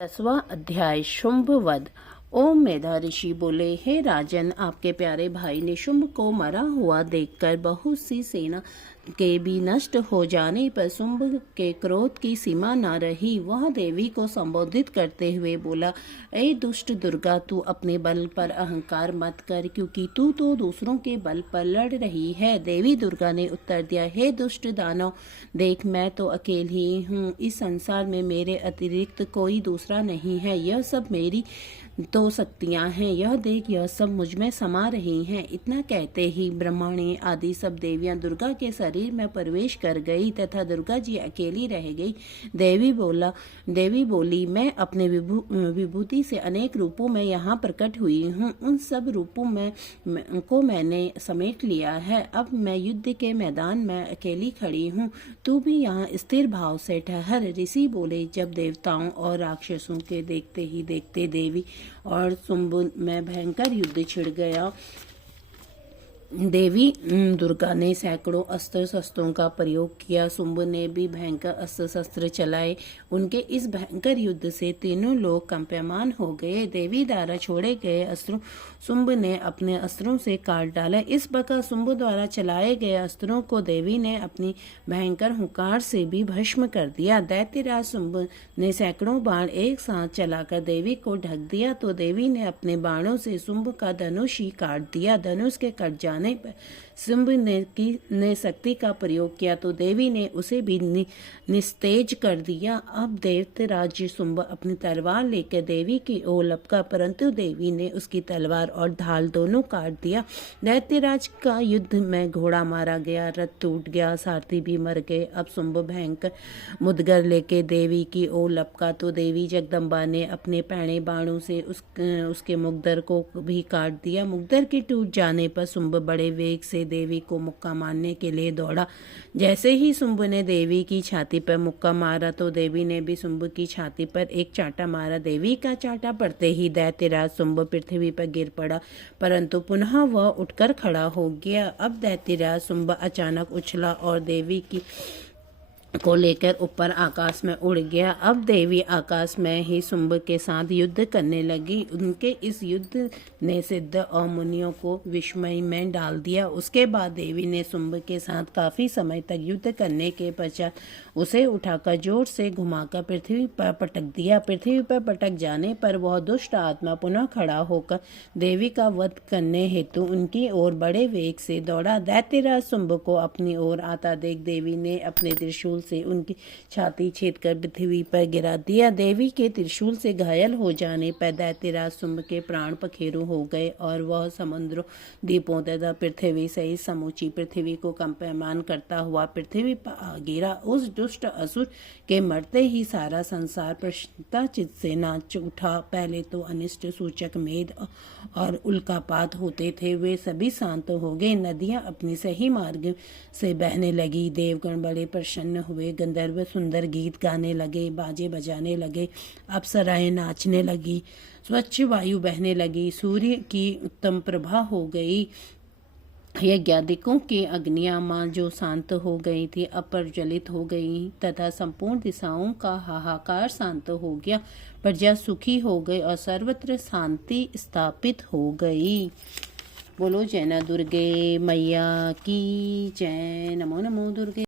10वां अध्याय शुंभ वध। ओम मेधा ऋषि बोले, हे राजन, आपके प्यारे भाई ने शुंभ को मरा हुआ देखकर बहुत सी सेना के भी नष्ट हो जाने पर शुंभ के क्रोध की सीमा न रही। वह देवी को संबोधित करते हुए बोला, ए दुष्ट दुर्गा, तू अपने बल पर अहंकार मत कर, क्योंकि तू तो दूसरों के बल पर लड़ रही है। देवी दुर्गा ने उत्तर दिया, हे दुष्ट दानव, देख, मैं तो अकेली ही हूँ। इस संसार में मेरे अतिरिक्त कोई दूसरा नहीं है। यह सब मेरी दो शक्तियां हैं। यह देख, यह सब मुझ में समा रही हैं। इतना कहते ही ब्रह्मणी आदि सब देवियां दुर्गा के शरीर में प्रवेश कर गई तथा दुर्गा जी अकेली रह गई। देवी बोली, मैं अपने विभूति से अनेक रूपों में यहाँ प्रकट हुई हूँ। उन सब रूपों को मैंने समेट लिया है। अब मैं युद्ध के मैदान में अकेली खड़ी हूँ। तू भी यहाँ स्थिर भाव से ठहर। ऋषि बोले, जब देवताओं और राक्षसों के देखते ही देखते देवी और शुंभ में भयंकर युद्ध छिड़ गया। देवी दुर्गा ने सैकड़ों अस्त्र शस्त्रों का प्रयोग किया। शुंभ ने भी भयंकर अस्त्र शस्त्र चलाए। उनके इस भयंकर युद्ध से तीनों लोग कंपमान हो गए। देवी द्वारा छोड़े गए अस्त्रों शुंभ ने अपने अस्त्रों से काट डाला। इस प्रकार शुंभ द्वारा चलाए गए अस्त्रों को देवी ने अपनी भयंकर हुंकार से भी भस्म कर दिया। दैत्यराज शुंभ ने सैकड़ों बाण एक साथ चलाकर देवी को ढक दिया, तो देवी ने अपने बाणों से शुंभ का धनुष ही काट दिया। धनुष के कट जाने पर शुंभ ने शक्ति का प्रयोग किया, तो देवी ने उसे भी निस्तेज कर दिया। अब दैत्यराज शुंभ अपनी तलवार लेकर देवी की ओर लपका, परंतु देवी ने उसकी तलवार और ढाल दोनों काट दिया। दैत्यराज का युद्ध में घोड़ा मारा गया, रथ टूट गया, सारथी भी मर गए। अब शुंभ भयंकर मुदगर लेके देवी की ओर लपका, तो देवी जगदम्बा ने अपने पैणे बाणों से उसके मुग्धर को भी काट दिया। मुग्धर के टूट जाने पर शुंभ बड़े वेग से देवी को मुक्का मारने के लिए दौड़ा। जैसे ही शुंभ ने देवी की छाती पर मुक्का मारा, तो देवी ने भी शुंभ की छाती पर एक चांटा मारा। देवी का चांटा पड़ते ही दैत्यराज शुंभ पृथ्वी पर गिर पड़ा, परंतु पुनः वह उठकर खड़ा हो गया। अब दैत्यराज शुंभ अचानक उछला और देवी को लेकर ऊपर आकाश में उड़ गया। अब देवी आकाश में ही शुंभ के साथ युद्ध करने लगी। उनके इस युद्ध ने सिद्ध और मुनियों को विस्मय में डाल दिया। उसके बाद देवी ने शुंभ के साथ काफी समय तक युद्ध करने के पश्चात उसे उठाकर जोर से घुमाकर पृथ्वी पर पटक दिया। पृथ्वी पर पटक जाने पर वह दुष्ट आत्मा पुनः खड़ा होकर देवी का वध करने हेतु उनकी ओर बड़े वेग से दौड़ा। दैत्यराज शुंभ को अपनी ओर आता देख देवी ने अपने त्रिशूल से उनकी छाती छेदकर पृथ्वी पर गिरा दिया। देवी के त्रिशूल से घायल हो जाने पर दैत्यराज शुंभ के प्राण पखेरु हो गए और वह समुद्रों, द्वीपों तथा पृथ्वी सहित समूची पृथ्वी को कंपमान करता हुआ पृथ्वी पर आ गिरा। उस दुष्ट असुर के मरते ही सारा संसार प्रसन्नता चित्त से नाच उठा। पहले तो अनिष्ट सूचक मेघ और उल्कापात होते थे, वे सभी शांत हो गए। नदियां अपनी सही मार्ग से बहने लगी। देवगण बड़े प्रसन्न हुए। गंधर्व सुंदर गीत गाने लगे, बाजे बजाने लगे, अप्सराएं नाचने लगी, स्वच्छ वायु बहने लगी, सूर्य की उत्तम प्रभा हो गई। यज्ञादिकों की अग्नियां मां जो शांत हो गई थी, अप्रज्वलित हो गई तथा संपूर्ण दिशाओं का हाहाकार शांत हो गया। प्रजा सुखी हो गई और सर्वत्र शांति स्थापित हो गई। बोलो जय दुर्गे मैया की जय। नमो नमो दुर्गे।